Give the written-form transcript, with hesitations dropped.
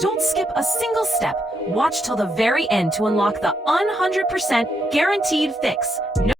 Don't skip a single step. Watch till the very end to unlock the 100% guaranteed fix. No